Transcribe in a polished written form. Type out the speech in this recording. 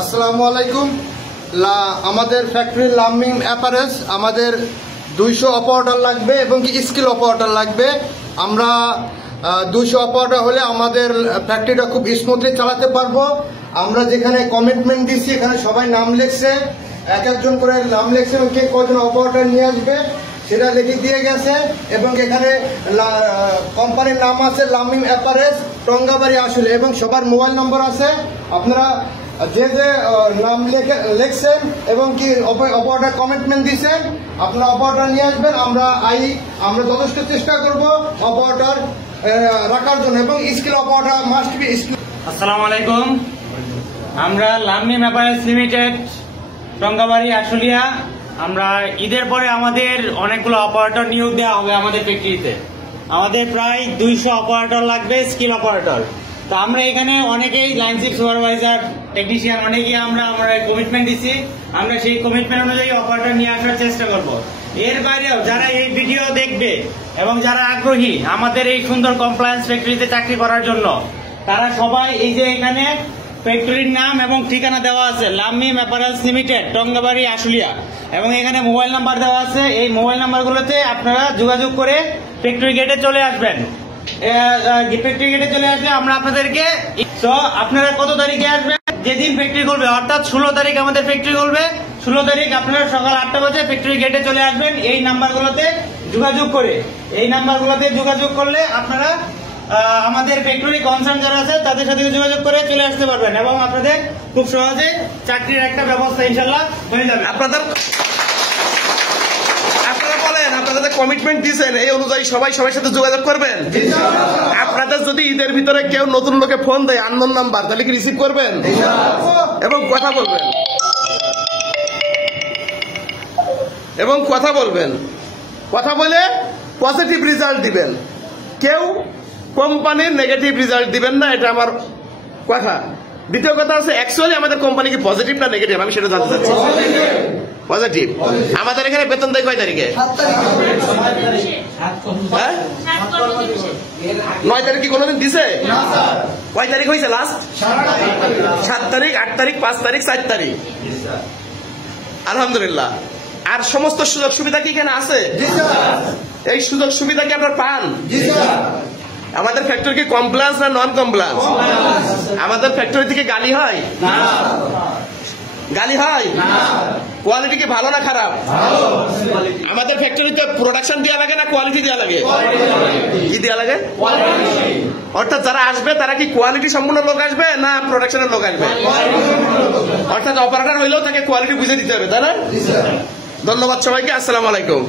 আসসালামু আলাইকুম। আমাদের ফ্যাক্টরির লামিং অ্যাপারেলস আমাদের 200 অপারেটর লাগবে এবং কি স্কিল অপারেটর লাগবে। আমরা 200 অপারেটর হলে আমাদের ফ্যাক্টরিটা খুব স্মুথলি চালাতে পারবো। আমরা যেখানে কমিটমেন্ট দিচ্ছি এখানে সবাই নাম লিখছে, এক একজন করে নাম লিখছে এবং কে কজন অপারেটর নিয়ে আসবে সেটা লিখে দিয়ে গেছে। এবং এখানে কোম্পানির নাম আছে লামিং অ্যাপারেলস টঙ্গাবাড়ি আসলে, এবং সবার মোবাইল নম্বর আছে। আপনারা যে যে নাম লিখছেন এবং কি অপারেটর কমিটমেন্ট দিচ্ছেন আপনারা অপারেটর নিয়ে আসবেন। আমরা যথেষ্ট চেষ্টা করব অপারেটর রাখার জন্য, এবং skill operator must be skill. আসসালামু আলাইকুম। আমরা লামিং অ্যাপারেলস লিমিটেড টঙ্গাবাড়ি আশুলিয়া, আমরা ঈদের পরে আমাদের অনেকগুলো অপারেটর নিয়োগ দেওয়া হবে আমাদের ফ্যাক্টরিতে। আমাদের প্রায় 200 অপারেটর লাগবে, স্কিল অপারেটর। তো আমরা এখানে অনেকেই লাইন শিপ সুপারভাইজার, টেকনিশিয়ান অনেকেই আমরা কমিটমেন্ট দিচ্ছি। আমরা সেই কমিটমেন্ট অনুযায়ী অপারেটর নিয়ে আসার চেষ্টা করব। এর বাইরেও যারা এই ভিডিও দেখবে এবং যারা আগ্রহী আমাদের এই সুন্দর কমপ্লায়েন্স ফ্যাক্টরিতে চাকরি করার জন্য, তারা সবাই এই যে এখানে ফ্যাক্টরির নাম এবং ঠিকানা দেওয়া আছে লামিং অ্যাপারেলস লিমিটেড টঙ্গাবাড়ি আশুলিয়া, এবং এখানে মোবাইল নাম্বার দেওয়া আছে। এই মোবাইল নাম্বারগুলোতে আপনারা যোগাযোগ করে ফ্যাক্টরি গেটে চলে আসবেন। ফ্যাক্টরি গেটে চলে আসলে আমরা আপনাদেরকে, তো আপনারা কত তারিখে আসবেন? যেদিন ফ্যাক্টরি করবে, অর্থাৎ 16 তারিখ আমাদের ফ্যাক্টরি করবে। 16 তারিখ আপনারা সকাল 8টা বাজে ফ্যাক্টরি গেটে চলে আসবেন। এই নাম্বারগুলোতে যোগাযোগ করলে আপনারা আমাদের ফ্যাক্টরি কনসার্ন যারা আছে তাদের সাথে যোগাযোগ করে চলে আসতে পারবেন, এবং আপনাদের খুব সহজে চাকরির একটা ব্যবস্থা ইনশাল্লাহ হয়ে যাবে। আপনারা বলেন, আপনাদের কমিটমেন্ট দিয়েছেন এই অনুযায়ী সবাই সবার সাথে যোগাযোগ করবেন। আপনাদের যদি ঈদের ভিতরে কেউ নতুন লোকে ফোন দেয় আননোন নাম্বার, তাহলে কি রিসিভ করবেন এবং কথা বলবেন, কথা বলে পজিটিভ রেজাল্ট দিবেন। কেউ কোম্পানির নেগেটিভ রেজাল্ট দিবেন না, এটা আমার কথা। দ্বিতীয় কথা আছে, অ্যাকচুয়ালি আমাদের কোম্পানি কি পজিটিভ না নেগেটিভ আমি সেটা জানতে চাচ্ছি। পজিটিভ। আমাদের এখানে বেতন দেয় কয় তারিখে? 9 তারিখ কি কোনোদিন দিছে? কয় তারিখ হয়েছে লাস্ট? 7 তারিখ, 8 তারিখ, 5 তারিখ, 4 তারিখ। আলহামদুলিল্লাহ। আর সমস্ত সুযোগ সুবিধা কি এখানে আছে? এই সুযোগ সুবিধা কি আপনারা পান? আমাদের ফ্যাক্টরি কি কমপ্লায়েন্স না নন কমপ্লায়েন্স? আমাদের ফ্যাক্টরি থেকে গালি হয়? কোয়ালিটি কি ভালো না খারাপ? আমাদের ফ্যাক্টরিতে প্রোডাকশন দেওয়া লাগে না কোয়ালিটি দেওয়া লাগে? কি দেওয়া লাগে? অর্থাৎ যারা আসবে তারা কি কোয়ালিটি সম্পূর্ণ লোক আসবে না প্রোডাকশনের লোক আসবে? অর্থাৎ অপারেটর হইলেও তাকে কোয়ালিটি বুঝে দিতে হবে, তাই না? ধন্যবাদ সবাইকে। আসসালামু আলাইকুম।